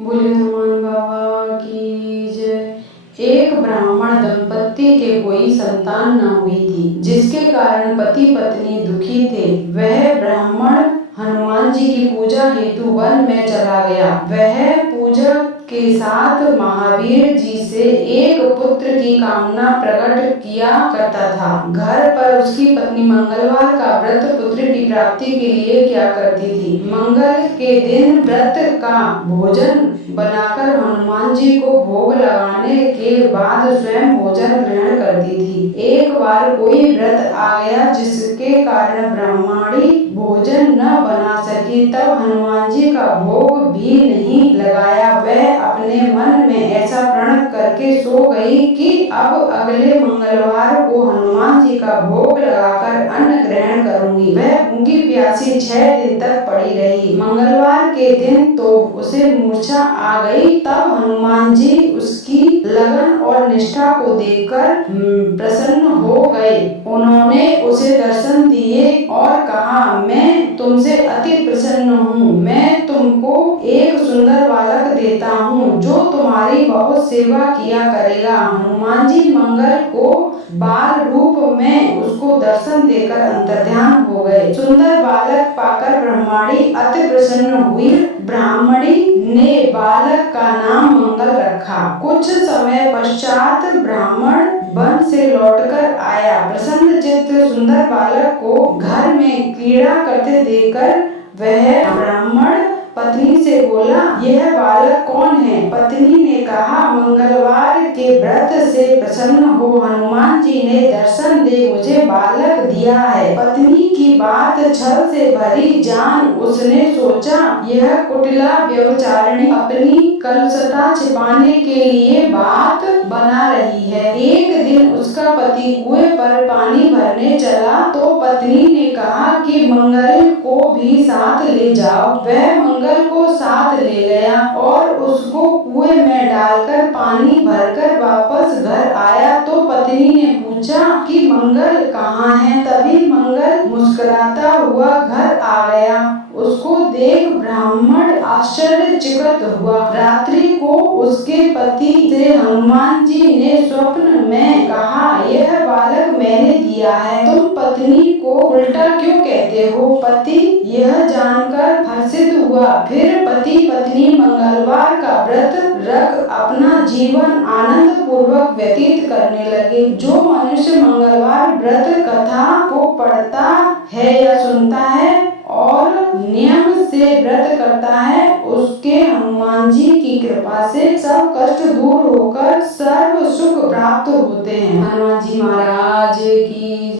बोले हनुमान बाबा की जय। एक ब्राह्मण दंपत्ति के कोई संतान न हुई थी, जिसके कारण पति पत्नी दुखी थे। वह ब्राह्मण हनुमान जी की पूजा हेतु वन में चला गया। वह पूजा के साथ महावीर जी से एक पुत्र की कामना प्रकट किया करता था। घर पर उसकी पत्नी मंगलवार का व्रत पुत्र की प्राप्ति के लिए क्या करती थी। मंगल के दिन व्रत का भोजन बनाकर हनुमान जी को भोग लगाने के बाद स्वयं भोजन ग्रहण करती थी। एक बार कोई व्रत आ गया जिसके कारण ब्राह्मणी भोजन न बना सकी, तब हनुमान जी का भोग भी नहीं लगाया। वह अपने मन में ऐसा प्रण करके सो गई कि अब अगले मंगलवार को हनुमान जी का भोग लगाकर अन्न ग्रहण करूंगी। वह भूखी प्यासी 6 दिन तक पड़ी रही। मंगलवार के दिन तो उसे मूर्छा आ गई। तब हनुमान जी उसकी लगन और निष्ठा को देखकर प्रसन्न हो गए। उन्होंने उसे दर्शन दिए और कहा, मैं तुमसे अति प्रसन्न हूँ। मैं तुमको एक सुंदर बालक देता हूँ जो तुम्हारी बहुत सेवा किया करेगा। हनुमान जी मंगल को बाल रूप में उसको दर्शन देकर अंतर्ध्यान हो गए। सुंदर बालक पाकर ब्राह्मणी अति प्रसन्न हुई। ब्राह्मणी ने बालक का नाम मंगल रखा। कुछ समय पश्चात ब्राह्मण वन से लौटकर आया। प्रसन्न चित्त सुंदर बालक को घर में क्रीड़ा करते देखकर वह ब्राह्मण पत्नी से बोला, यह बालक कौन है। पत्नी ने कहा, मंगलवार के व्रत से प्रसन्न हो हनुमान जी ने दर्शन दे मुझे बालक दिया है। पत्नी की बात छल से भरी जान उसने सोचा, यह कुटिला व्यभिचारिणी अपनी कलुषता छिपाने के लिए बात बना रही है। एक दिन उसका पति कुएं पर पानी भरने चला तो पत्नी ने कहा कि मंगल को भी साथ ले जाओ। वह मंगल को साथ ले गया और उसको कुएं में डालकर पानी भरकर वापस घर आया तो पत्नी ने पूछा कि मंगल कहाँ है। तभी मंगल मुस्कुराता हुआ घर आ गया। उसको देख ब्राह्मण आश्चर्यचकित हुआ। रात्रि को उसके पति से हनुमान जी ने स्वप्न में कहा, यह बालक मैंने दिया है, तुम पत्नी को उल्टा क्यों कहते हो। पति यह जानकर हर्षित हुआ। फिर पति पत्नी मंगलवार का व्रत रख अपना जीवन आनंद पूर्वक व्यतीत करने लगे। जो मनुष्य मंगलवार व्रत कथा को पढ़ता है या सुनता है और नियम से व्रत करता है, उसके हनुमान जी की कृपा से सब कष्ट दूर होकर सर्व सुख प्राप्त होते हैं। हनुमान जी महाराज की